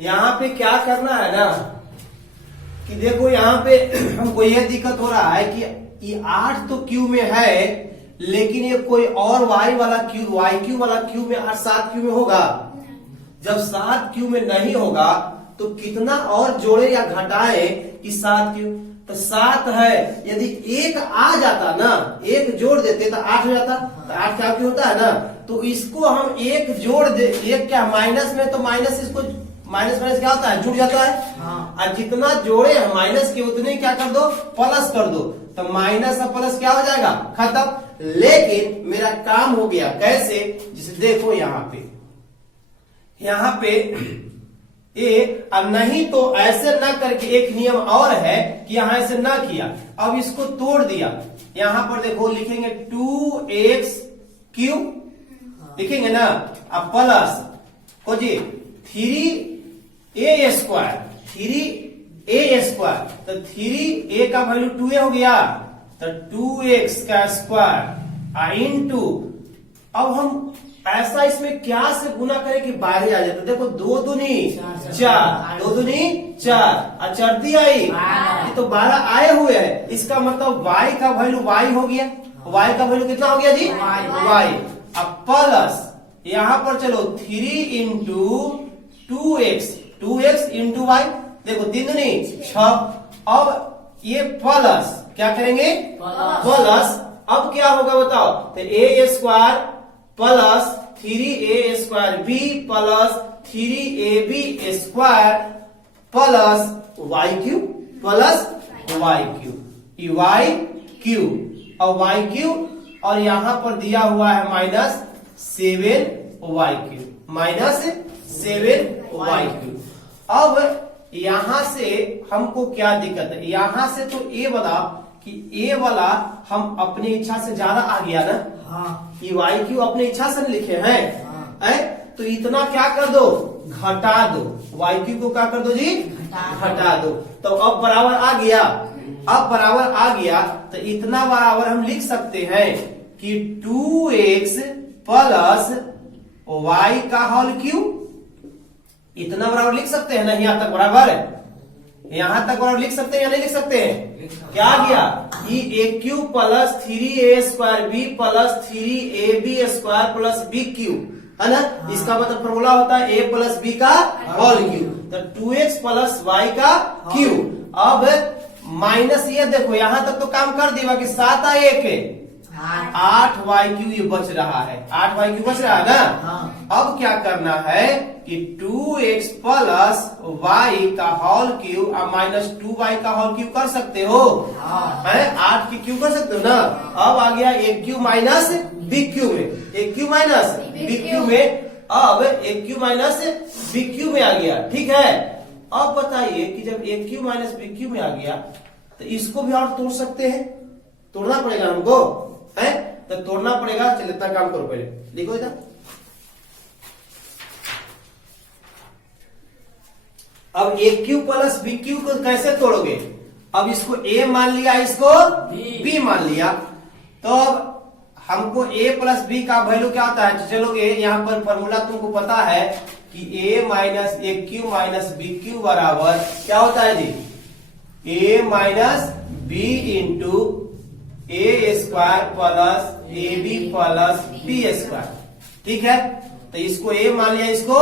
यहाँ पे क्या करना है ना कि देखो यहाँ पे हमको यह दिक्कत हो रहा है कि ये 8 तो क्यू में है, लेकिन ये कोई और वाई वाला क्यू, वाई क्यू वाला क्यू में 7 क्यू में होगा। जब 7 क्यू में नहीं होगा तो कितना और जोड़े या घटाए कि 7 क्यू, तो 7 है, यदि एक आ जाता ना, एक जोड़ देते तो 8 हो जाता, तो 8 क्या क्यू होता है ना, तो इसको हम एक जोड़ दे, एक क्या माइनस में, तो माइनस इसको माइनस माइनस क्या होता है, जुड़ जाता है। हाँ। और जितना जोड़े हैं माइनस के उतने क्या कर दो, प्लस कर दो, तो माइनस और प्लस क्या हो जाएगा, खत्म। लेकिन मेरा काम हो गया कैसे, जिसे देखो यहाँ पे अब नहीं तो ऐसे ना करके एक नियम और है कि यहां ऐसे ना किया, अब इसको तोड़ दिया। यहां पर देखो लिखेंगे 2x क्यू लिखेंगे ना, अब प्लस को जी 3a स्क्वायर, 3a स्क्वायर, तो 3a का वैल्यू 2a हो गया, तो 2x का स्क्वायर इंटू, अब हम ऐसा इसमें क्या से गुना करें कि बाहर आ जाता, देखो 2 दूनी 4, 2 दूनी 4, अचरती आई, ये तो 12 आए हुए हैं, इसका मतलब y का वैल्यू y हो गया, y का वैल्यू कितना हो गया जी, y। अब प्लस यहां पर चलो 3 इंटू 2x इंटू y, देखो 3 दूनी 6, अब ये प्लस क्या करेंगे, प्लस, अब क्या होगा बताओ, तो a square plus 3a square b plus 3ab square plus Y Q plus Y Q, Y Q और वाई क्यू, और यहां पर दिया हुआ है -7 वाई क्यू, -7 वाई क्यू। अब यहां से हमको क्या दिक्कत है, यहां से तो a वाला कि a वाला हम अपनी इच्छा से ज्यादा आ गया ना, हाँ, ये वाई क्यू अपनी इच्छा से लिखे हैं, हाँ, तो इतना क्या कर दो, घटा दो, वाई क्यू को क्या कर दो जी, घटा दो, तो अब बराबर आ गया, अब बराबर आ गया, तो इतना बराबर हम लिख सकते हैं कि 2x प्लस वाई का होल क्यू, इतना बराबर लिख सकते हैं ना, यहाँ तक बराबर, यहां तक बराबर लिख सकते हैं या नहीं लिख सकते हैं, क्या आ गया, ये a Q plus 3a square b plus 3ab square plus b Q, है ना, इसका मतलब फॉर्मूला होता है a प्लस b का होल क्यू, तो 2x प्लस y का क्यू। अब माइनस ये देखो यहां तक तो काम कर दिया कि 7 आ 1 8 वाई क्यू ये बच रहा है, 8 वाई क्यू बच रहा है ना। अब क्या करना है कि 2x प्लस वाई का होल क्यू और माइनस 2y का होल क्यू कर सकते हो, है 8 की क्यू कर सकते हो ना। अब आ गया एक क्यू माइनस बी क्यू में, एक क्यू माइनस बी क्यू में, अब एक क्यू माइनस बी क्यू में आ गया, ठीक है। अब बताइए कि जब एक क्यू माइनस बी क्यू में आ गया तो इसको भी और तोड़ सकते हैं, तोड़ना पड़ेगा हमको, है तो तोड़ना पड़ेगा। चलिए इतना काम करो, पहले लिखो इधर, अब एक क्यू प्लस बी क्यू को कैसे तोड़ोगे, अब इसको a मान लिया, इसको b मान लिया, तो अब हमको a प्लस b का वैल्यू क्या होता है, चलोगे यहाँ पर फॉर्मूला तुमको पता है कि a minus A Q minus B Q बराबर क्या होता है जी, a minus b into A square plus A B plus B square, ठीक है। तो इसको a मान लिया, इसको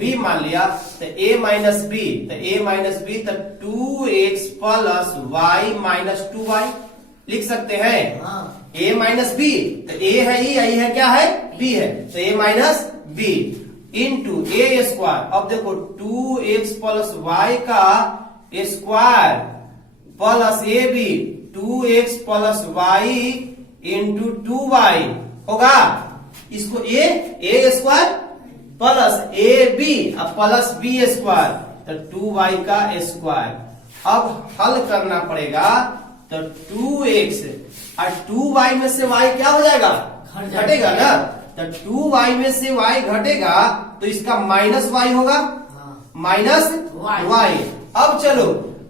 b मान लिया, तो a माइनस बी, तो a माइनस बी, तो 2x plus Y minus 2y लिख सकते हैं, a माइनस बी, तो a है e, आई है क्या है, b है, तो a minus B into A square, अब देखो 2x प्लस वाई का square plus A B, 2x plus Y into 2y होगा, इसको A square plus A B plus B square, तो 2y का स्क्वायर। अब हल करना पड़ेगा, तो 2x और 2y में से y क्या हो जाएगा, घटेगा ना, तो 2y में से y घटेगा तो इसका माइनस y होगा, माइनस y। अब चलो,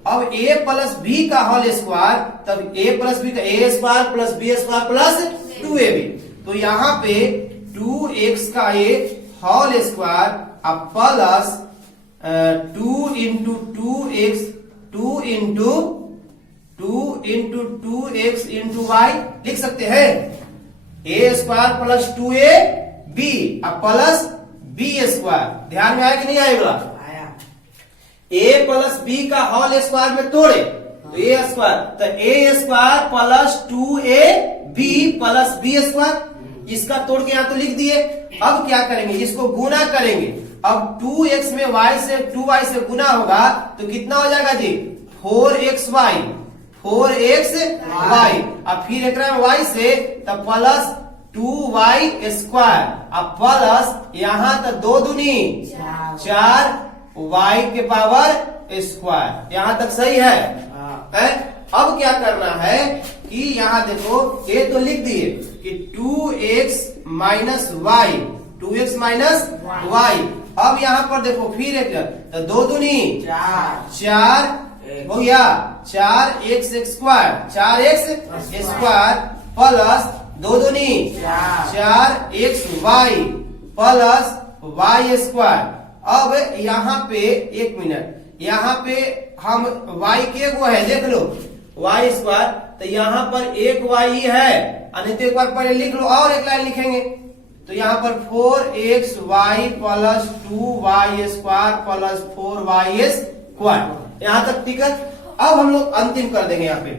अब a प्लस बी का होल स्क्वायर, तब a प्लस बी का a square plus B square plus 2ab, तो यहाँ पे 2x का a whole square plus 2 into 2x 2 into Y लिख सकते हैं। ए स्क्वायर प्लस 2ab अब प्लस बी स्क्वायर। ध्यान में आया कि नहीं आएगा? ए प्लस बी का होल स्क्वायर में तोड़े तो ए स्क्वायर, तो A square plus 2ab plus B square. इसका तोड़ के यहां तो लिख दिए। अब क्या करेंगे, इसको गुना करेंगे। अब 2x में y से 2y से गुना होगा तो कितना हो जाएगा जी? 4xy अब फिर एक y से तब प्लस 2y स्क्वायर अब प्लस यहां तक 2 दूनी 4y के पावर स्क्वायर। यहां तक सही है? अब क्या करना है कि यहां देखो ये तो लिख दिए कि 2x minus Y 2x minus Y. अब यहां पर देखो फिर एक तो 2 दूनी 4 हो गया 4x square 4x square plus 2 दूनी 4xy प्लस y स्क्वायर। अब यहाँ पे 1 मिनट, यहाँ पे हम y के वो है देख लो y स्क्वायर, तो यहाँ पर एक y है नहीं तो एक बार पहले लिख लो और एक लाइन लिखेंगे तो यहाँ पर 4xy plus 2y square plus 4y square. यहाँ तक ठीक है। अब हम लोग अंतिम कर देंगे यहाँ पे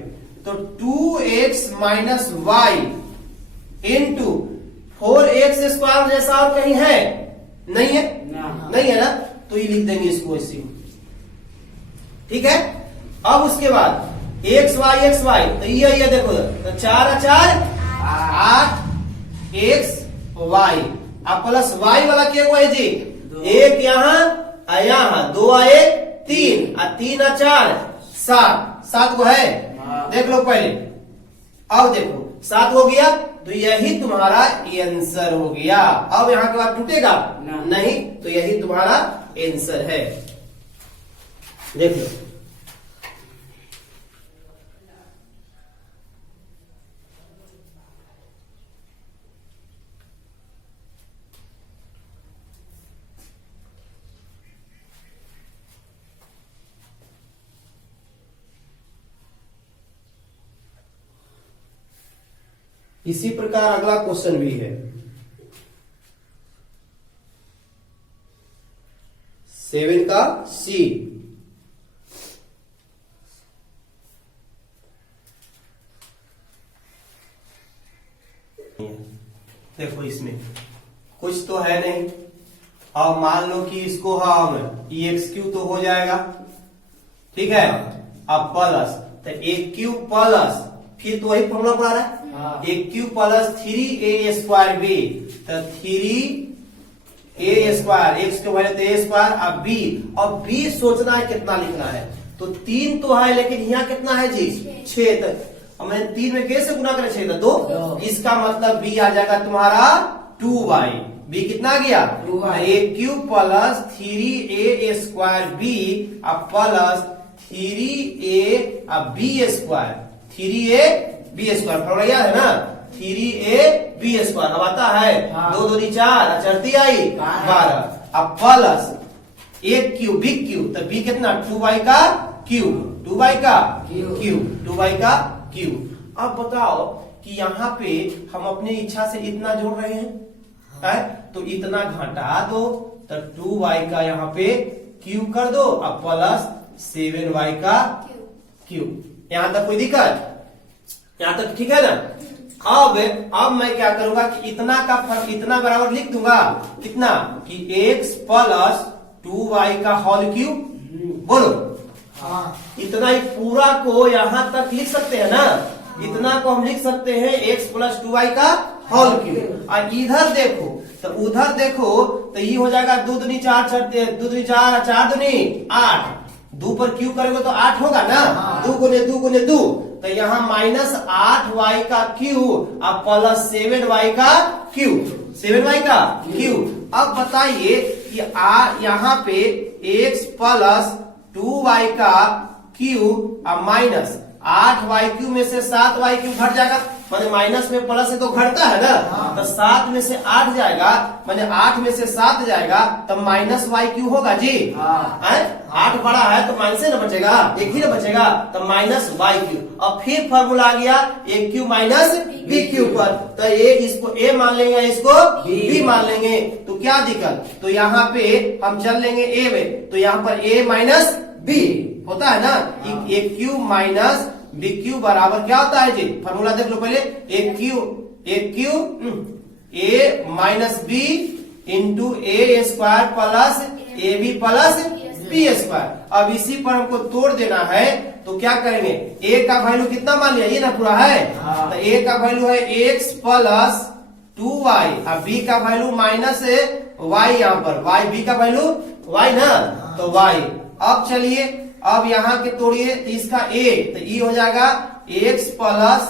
तो 2x minus Y into 4x square जैसा और कहीं है नहीं है? नहीं है ना, तो ये लिख देंगे इसको ऐसे। ठीक है। अब उसके बाद x y तो ये देखो तो 4 4 8 x y अब प्लस y वाला क्या हुआ है जी? एक यहाँ 2 आए 3 3 4 7 को है। देख लो पहले। अब देखो 7 हो गया तो यही तुम्हारा आंसर हो गया। अब यहाँ के बाद टूटेगा नहीं, तो यही तुम्हारा आंसर है। देख लो इसी प्रकार अगला क्वेश्चन भी है। 7 का सी। देखो इसमें कुछ तो है नहीं। अब मान लो कि इसको हम एक्स क्यू तो हो जाएगा, ठीक है। अब प्लस तो एक क्यू प्लस फिर तो वही फॉर्मूला पढ़ा रहा है एक Q plus 3a square B तो 3a स्क्वायर एक्स के वैल्यू तो a स्क्वायर अब b और b सोचना है कितना लिखना है तो 3 तो है लेकिन यहाँ कितना है जी 6 तक। अब मैं 3 में कैसे गुना करें 6 तो 2 इसका मतलब b आ जाएगा तुम्हारा 2y। b कितना गया 2y। a Q plus 3a square b अब प्लस 3a अब b square 3a b square formula याद है ना 3a b स्क्वायर। अब आता है 2 2 4 चढ़ती आई 12 अब प्लस एक क्यू बिग क्यू तो b कितना 2y का क्यू 2y का क्यू 2y का क्यू। अब बताओ कि यहाँ पे हम अपनी इच्छा से इतना जोड़ रहे हैं तो इतना घटा दो तो 2y का यहाँ पे क्यू कर दो अब प्लस 7y का क्यू। यहाँ तक कोई दिक्कत? यहाँ तक ठीक है ना। अब मैं क्या करूंगा कि इतना का फर्क इतना बराबर लिख दूंगा कितना कि x प्लस 2y का होल क्यूब। बोलो इतना ही पूरा को यहाँ तक लिख सकते हैं ना। इतना को हम लिख सकते हैं x प्लस 2y का होल क्यूब। और इधर देखो तो उधर देखो तो ये हो जाएगा 2 दूनी 4 2 दूनी 4 4 दूनी 8 2 पर क्यू करेंगे तो 8 होगा ना 2 गुने 2 गुने 2 तो यहाँ माइनस 8y का क्यू अब प्लस 7y का क्यू 7y का क्यू। अब बताइए कि यहाँ पे x प्लस 2y का क्यू अब माइनस 8y³ में से 7y³ घट जाएगा, माने माइनस में प्लस है तो घटता है ना। तो 7 में से 8 जाएगा, माने 8 में से 7 जाएगा, तब -y³ होगा जी। 8 बड़ा है तो माइनस ना बचेगा, एक ही ना बचेगा, तब -y³। अब फिर फॉर्मूला आ गया a³ माइनस b³ पर, तो ये इसको a मान लेंगे, इसको b मान लेंगे, तो क्या दिक्कत। तो यहाँ पे हम चल लेंगे a में, तो यहाँ पर a माइनस b होता है ना। a³ माइनस b³ बराबर क्या होता है जी, फॉर्मूला देख लो पहले। a³ a minus b into a square plus ab plus b square. अब इसी पर हमको तोड़ देना है, तो क्या करेंगे, a का वैल्यू कितना मान लिया, ये ना पूरा है, तो a का वैल्यू है x प्लस 2y और b का वैल्यू माइनस y, यहाँ पर y, b का वैल्यू y ना, तो y। अब चलिए अब यहाँ के तोड़िए, इसका a, तो ये हो जाएगा x प्लस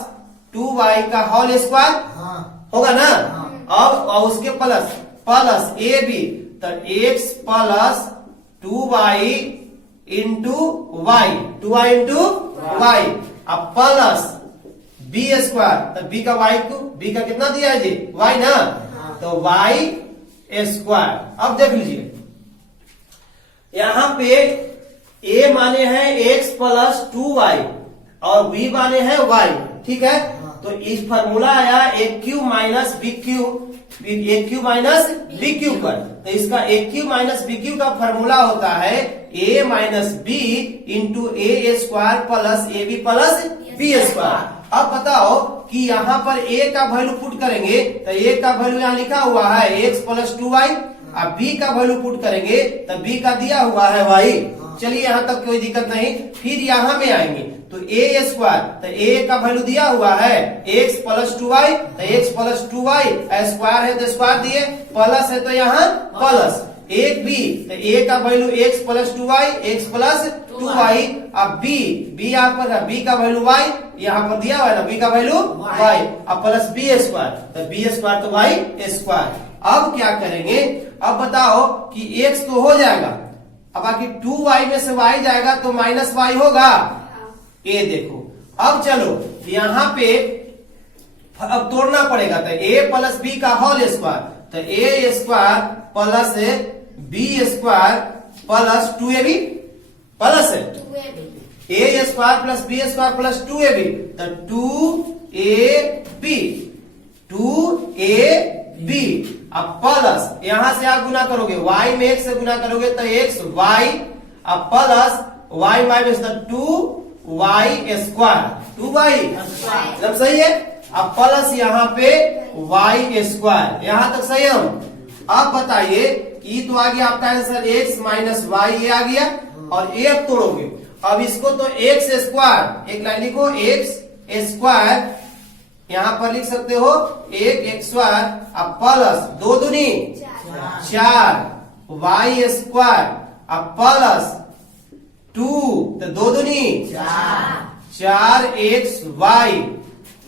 2y का होल स्क्वायर होगा ना। अब और उसके प्लस प्लस ए बी, तो x plus 2y into Y, 2y into Y, अब प्लस बी स्क्वायर, तो बी का वाई को, बी का कितना दिया है जी, y ना, तो y स्क्वायर। अब देख लीजिए यहाँ पे a माने हैं x प्लस 2y और b माने हैं y, ठीक है। तो इस फॉर्मूला आया a³ minus b³, a³ minus b³ पर, तो इसका a³ माइनस b³ का फॉर्मूला होता है a minus b into a square plus ab plus b square. अब बताओ कि यहाँ पर a का वैल्यू पुट करेंगे, तो a का वैल्यू यहाँ लिखा हुआ है x प्लस 2y, अब b का वैल्यू पुट करेंगे तो b का दिया हुआ है y। चलिए यहाँ तक कोई दिक्कत नहीं। फिर यहाँ में आएंगे तो a स्क्वायर, तो a का वैल्यू दिया हुआ है x प्लस 2y, तो x प्लस 2y स्क्वायर है तो स्क्वायर दिए, प्लस है तो यहाँ प्लस एक b, तो a का value x plus 2y, x plus 2y, अब b यहाँ पर b का वैल्यू y यहाँ पर दिया हुआ है ना, b का वैल्यू y, अब प्लस b स्क्वायर, तो b स्क्वायर तो y स्क्वायर। अब क्या करेंगे, अब बताओ कि x तो हो जाएगा, अब बाकी 2y में से y जाएगा तो माइनस y होगा, ये देखो। अब चलो यहाँ पे अब तोड़ना पड़ेगा, तो a प्लस b का होल स्क्वायर, तो a square plus b square plus 2ab plus a square plus b square plus 2ab, तो 2ab अब प्लस यहाँ से आप गुना करोगे y में x से गुना करोगे तो x y, अब plus y minus 2y square, 2y मतलब सही है। अब प्लस यहाँ पे y स्क्वायर, यहाँ तक सही है। अब बताइए ये तो आ गया आपका आंसर x माइनस y, ये आ गया, और ये अब तोड़ोगे, अब इसको तो x स्क्वायर, एक लाइन लिखो x स्क्वायर, यहाँ पर लिख सकते हो एक x स्क्वायर, अब प्लस 2 दूनी 4 y स्क्वायर, अब प्लस 2, तो 2 दूनी 4xy,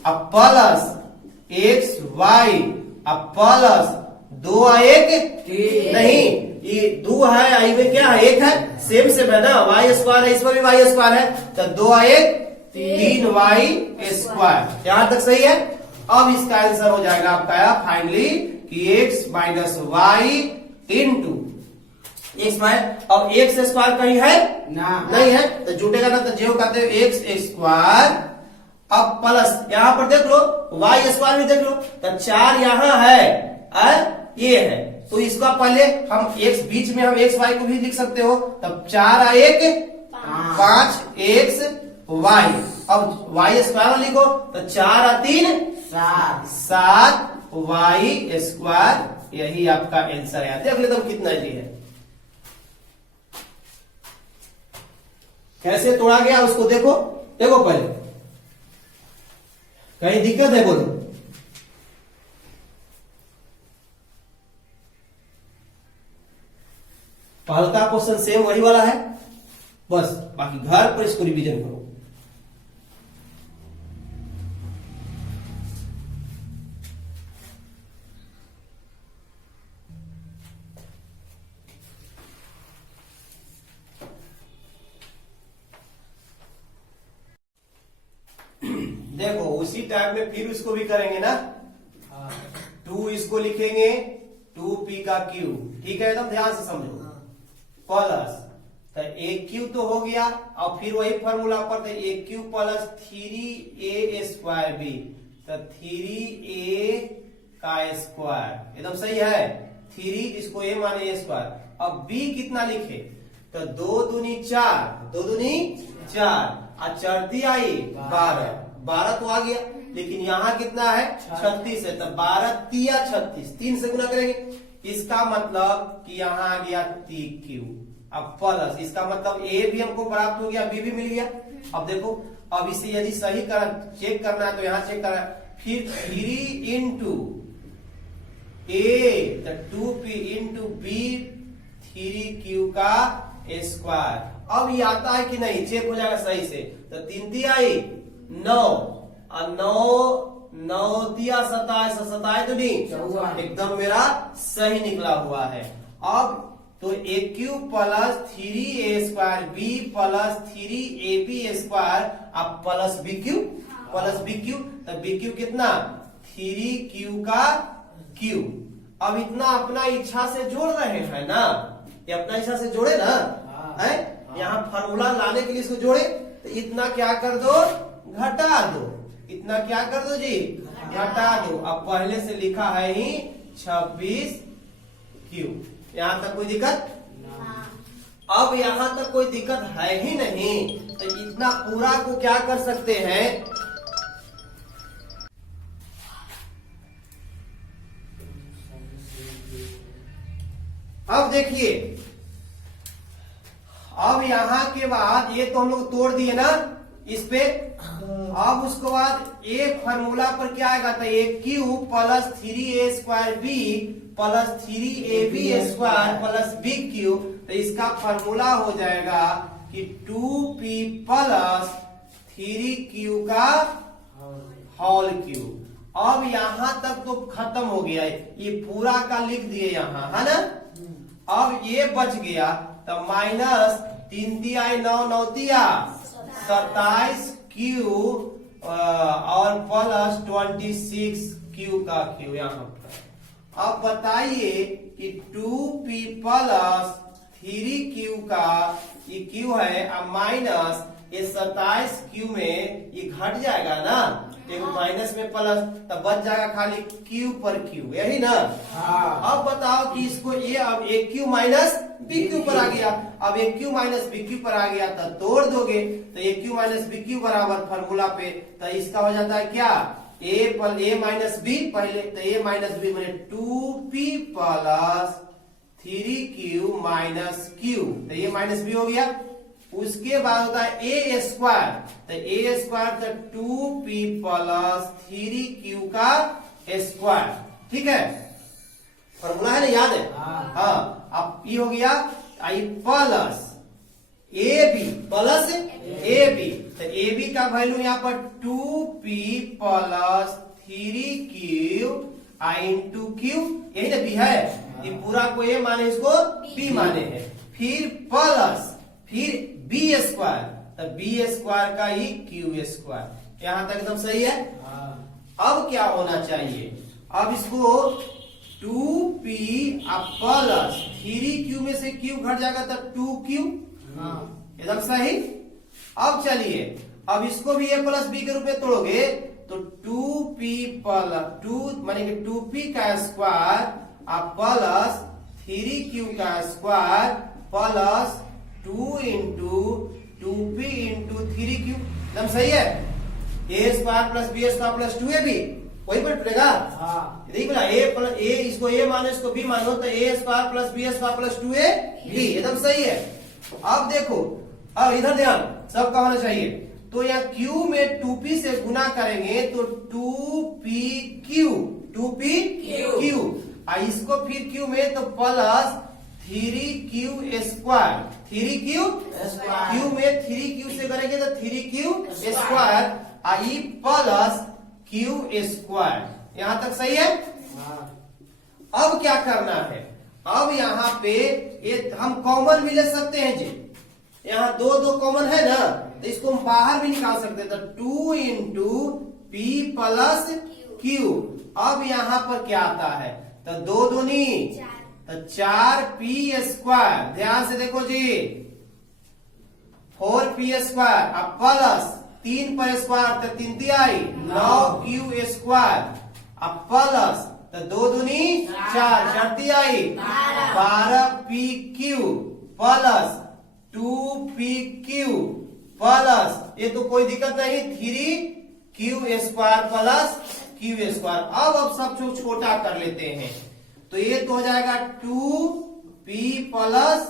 अब प्लस xy, अब प्लस 2 1 नहीं, ये 2 है, आई में क्या है, 1 है, सेम है ना, y स्क्वायर है, इसमें भी y स्क्वायर है, तो 2 1 3y स्क्वायर, यहां तक सही है। अब इसका आंसर हो जाएगा आपका फाइनली कि x minus Y into X square. अब एक्स स्क्वायर कहीं है ना, नहीं है, तो जुटेगा ना, तो जो कहते हैं एक्स स्क्वायर, अब प्लस यहाँ पर देख लो वाई स्क्वायर भी देख लो, तो 4 यहाँ है, ये है, तो इसका पहले हम x बीच में हम एक्स वाई को भी लिख सकते हो, तब 4 1 5 एक्स वाई, अब वाई स्क्वायर लिखो तो 4 3 7 वाई स्क्वायर, यही आपका आंसर है। देख लेते कितना जी है, कैसे तोड़ा गया उसको देखो, देखो पहले कहीं दिक्कत है बोलो। हल्का क्वेश्चन सेम वही वाला है, बस बाकी घर पर इसको रिवीजन करो। उसी टाइप में फिर उसको भी करेंगे ना, 2 इसको लिखेंगे 2p का क्यूब, ठीक है, एकदम ध्यान से समझो, प्लस तो ए क्यूब तो हो गया, और फिर वही फॉर्मूला पर A cube plus 3a square B, तो 3a का स्क्वायर, एकदम सही है, 3 इसको ए माने ए स्क्वायर। अब b कितना लिखे, तो 2 दूनी 4, 2 दूनी 4, और चढ़ती आई 12, 12 तो आ गया, लेकिन यहाँ कितना है 36 है, तो 12 तिया 36, 3 से गुना करेंगे, इसका मतलब कि यहाँ आ गया TQ। अब प्लस इसका मतलब ए भी हमको प्राप्त हो गया, बी भी मिल गया। अब देखो, अब इसे यदि सही चेक करना है तो यहाँ चेक करना है, फिर 3 इंटू ए, तो 2p इंटू बी 3q का स्क्वायर। अब ये आता है कि नहीं, चेक हो जाएगा सही से, तो 3 ती आई 9, और 9 दिया 27, 27 तो नहीं, एकदम मेरा सही निकला हुआ है। अब तो A cube plus 3a square B plus 3ab square, अब प्लस बी क्यूब, तो बी क्यूब कितना 3q का क्यूब। अब इतना अपना इच्छा से जोड़ रहे हैं ना, ये अपना इच्छा से जोड़े ना, है यहाँ फार्मूला लाने के लिए इसको जोड़े, तो इतना क्या कर दो, घटा दो, इतना क्या कर दो जी, घटा दो। अब पहले से लिखा है ही 26q, यहाँ तक कोई दिक्कत? अब यहाँ तक कोई दिक्कत है ही नहीं, तो इतना पूरा को क्या कर सकते हैं, अब देखिए, अब यहाँ के बाद ये तो हम लोग तोड़ दिए ना इस पे, अब उसके बाद एक फार्मूला पर क्या आएगा, तो A cube plus 3a square B plus 3ab square plus B cube, तो इसका फार्मूला हो जाएगा कि 2p प्लस 3q का होल क्यूब। अब यहाँ तक तो खत्म हो गया, ये पूरा का लिख दिए यहाँ, है ना। अब ये बच गया, तो माइनस 3 तिया 9, 9 तिया 27 क्यू और प्लस 26q का क्यू यहाँ पर। अब बताइए कि 2p प्लस 3q का ये क्यू है, अब माइनस ये 27q में ये घट जाएगा ना, एक माइनस में प्लस, तब बच जाएगा खाली q पर q, यही ना। अब बताओ कि इसको ये अब ए क्यू माइनस बी क्यू पर आ गया, अब ए क्यू माइनस बी क्यू पर आ गया, तब तोड़ दोगे तो ए क्यू माइनस बी क्यू बराबर फॉर्मूला पे, तो इसका हो जाता है क्या, ए माइनस बी, पहले तो ए माइनस बी मैंने 2p plus 3q minus q, तो ये माइनस बी हो गया। उसके बाद होता है ए स्क्वायर, तो ए स्क्वायर तो 2p प्लस 3q का स्क्वायर, ठीक है, फॉर्मूला है ना, याद है। हाँ, अब ये हो गया I plus A B plus A B, तो ए बी का वैल्यू यहाँ पर 2p plus 3q into Q, यही ना बी है, ये पूरा को ए माने इसको बी माने हैं, फिर प्लस फिर बी स्क्वायर, तो बी स्क्वायर का ही क्यू स्क्वायर, यहाँ तक एकदम सही है। अब क्या होना चाहिए, अब इसको 2p प्लस 3q में से q घट जाएगा तो 2q, एकदम सही। अब चलिए, अब इसको भी a प्लस बी के रूप में तोड़ोगे तो 2p प्लस 2 माने कि 2p का स्क्वायर प्लस 3q का square plus 2 into 2p into 3q, एकदम सही है। A square plus B square plus 2ab वही पर टूटेगा, देखिए बोला ए इसको ए मानो इसको बी मानो, तो A square plus B square plus 2ab, एकदम सही है। अब देखो, अब इधर ध्यान सबका होना चाहिए, तो यहाँ q में 2p से गुना करेंगे तो 2pq, 2pq, इसको फिर q में तो plus 3q square, 3q q में 3q से करेंगे तो 3q स्क्वायर आई प्लस q स्क्वायर, यहाँ तक सही है। अब क्या करना है, अब यहाँ पे ये हम कॉमन भी ले सकते हैं जी, यहाँ दो कॉमन है ना, तो इसको हम बाहर भी निकाल सकते हैं, तो 2 इंटू P प्लस Q। अब यहाँ पर क्या आता है, तो 2 दूनी तो 4P²। ध्यान से देखो जी, 4P²। अब प्लस 3 पर स्क्वायर तो 3 दिया 9Q²। अब प्लस तो 2 दूनी 4, 4 दिया 12PQ प्लस 2PQ प्लस, ये तो कोई दिक्कत नहीं, 3Q² प्लस Q²। अब सब छोटा कर लेते हैं, तो ये तो हो जाएगा 2P प्लस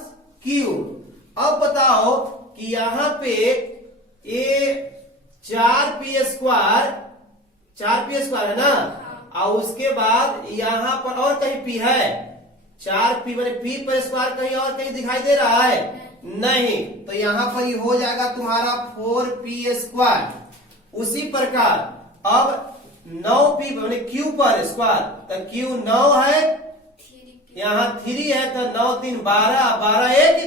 Q। अब बताओ कि यहाँ पे ये 4P² है ना, और उसके बाद यहाँ पर और कहीं P है, 4P मैंने P पर स्क्वायर कहीं और कहीं दिखाई दे रहा है नहीं, तो यहाँ पर ये हो जाएगा तुम्हारा 4P²। उसी प्रकार अब 9P मैंने Q पर स्क्वायर, तो Q 9 है, यहाँ 3 है, तो 9 3 12, 12 1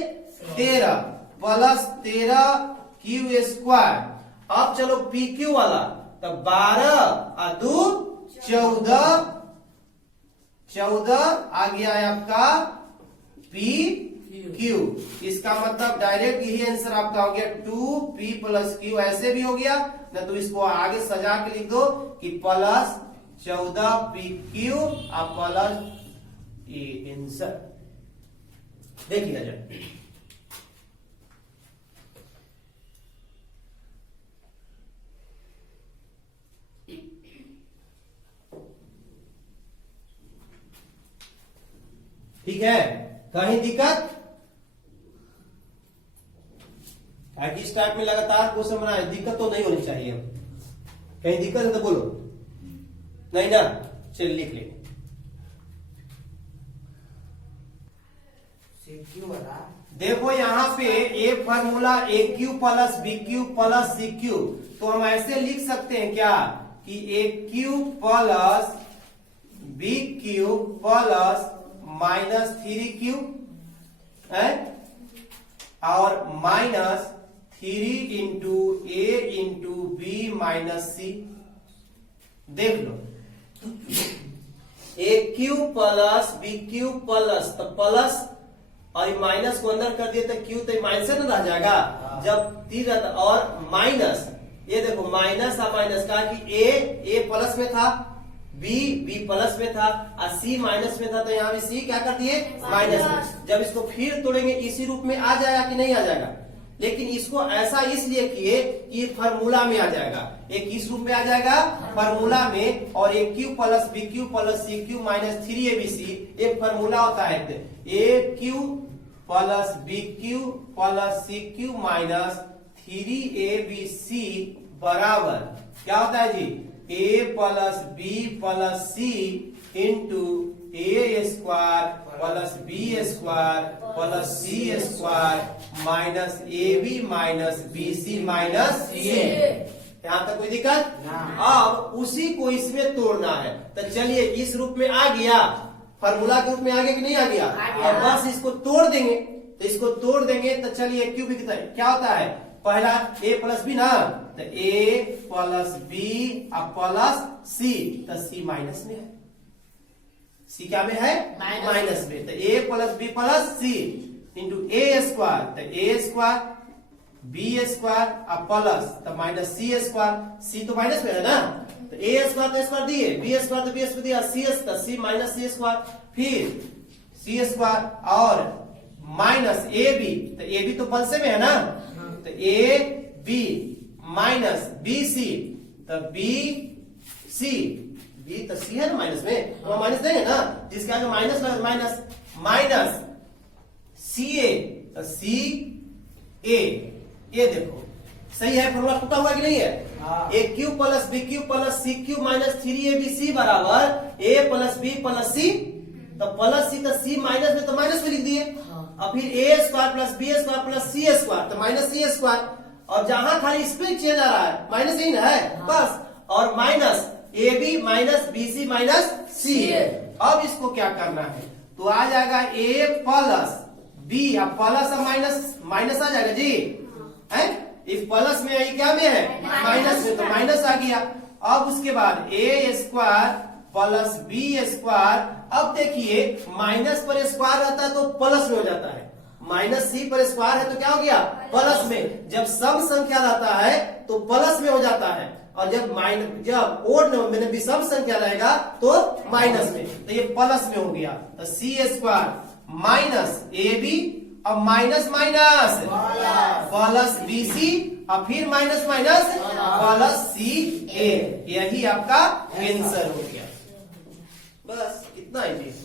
13 प्लस 13Q²। अब चलो PQ वाला, तो 12 और 2 14, 14 आ गया है आपका PQ। इसका मतलब डायरेक्ट यही आंसर आपका हो गया 2P प्लस Q। ऐसे भी हो गया ना, तो इसको आगे सजा के लिख दो कि प्लस 14PQ और प्लस ये आंसर। देखिएगा जरा, ठीक है, कहीं दिक्कत? इस टाइप में लगातार क्वेश्चन बनाए, दिक्कत तो नहीं होनी चाहिए। कहीं दिक्कत है तो बोलो, नहीं ना, चलिए लिख ले। देखो यहाँ पे a formula AQ plus BQ plus CQ, तो हम ऐसे लिख सकते हैं क्या कि AQ plus BQ plus -3Q है, और -3 into A into B minus C। देख लो, AQ प्लस BQ प्लस, तो प्लस और माइनस को अंदर कर दिए तो Q तो माइनस न रह जाएगा, जब 3 रहता, और माइनस, ये देखो माइनस और माइनस का कि A प्लस में था, B प्लस में था और C माइनस में था, तो यहाँ पे C क्या कर दिए माइनस में। जब इसको फिर तोड़ेंगे इसी रूप में आ जाएगा कि नहीं आ जाएगा, लेकिन इसको ऐसा इसलिए किए कि फार्मूला में आ जाएगा। एक किस रूप में आ जाएगा, फार्मूला में, और एक Q plus BQ plus CQ minus 3ABC एक फार्मूला होता है। AQ plus BQ plus CQ minus 3ABC बराबर क्या होता है जी, A plus B plus C into A² plus B² plus C² minus AB minus BC minus C। यहाँ तक कोई दिक्कत? अब उसी को इसमें तोड़ना है, तो चलिए इस रूप में आ गया, फार्मूला के रूप में आ गया कि नहीं आ गया? अब बस इसको तोड़ देंगे, तो इसको तोड़ देंगे तो चलिए क्यू भी क्या होता है, पहला A प्लस बी ना, तो A plus B plus C, तो C माइनस में है, C क्या में है माइनस में, तो A plus B plus C into A², तो A² B² प्लस तो माइनस C², C तो माइनस में है ना, तो A² तो स्क्वायर दिए, B² तो B² दिया, C माइनस C², फिर C² और माइनस AB, तो AB तो पलसे में है ना, तो AB माइनस BC, तो BC, B तो C है ना माइनस में, तो माइनस नहीं है ना, जिसके आगे माइनस लगा माइनस, माइनस CA, तो CA, ये देखो सही है, फॉर्मूला टूटा हुआ कि नहीं है? AQ plus BQ plus CQ minus 3ABC बराबर A plus B plus C, तो प्लस C, तो C माइनस में, तो माइनस में लिख दिए, और फिर A² plus B² plus C², तो माइनस C², और जहां खाली स्पेस चेंज आ रहा है माइनस ही ना है बस, और minus AB minus BC minus C। अब इसको क्या करना है, तो आ जाएगा A प्लस B, अब प्लस और माइनस, माइनस आ जाएगा जी, है इस प्लस में, क्या में है माइनस में, तो माइनस आ गया, अब उसके बाद ए स्क्वायर प्लस बी स्क्वायर। अब देखिए माइनस पर स्क्वायर रहता है तो प्लस में हो जाता है, माइनस सी पर स्क्वायर है तो क्या हो गया प्लस में। जब सम संख्या रहता है तो प्लस में हो जाता है, और जब ओड नंबर में विषम संख्या रहेगा तो माइनस में, तो ये प्लस में हो गया। तो C square minus A B, अब minus minus plus B C, और फिर minus minus plus C A. यही आपका आंसर हो गया। बस इतना ही चीज।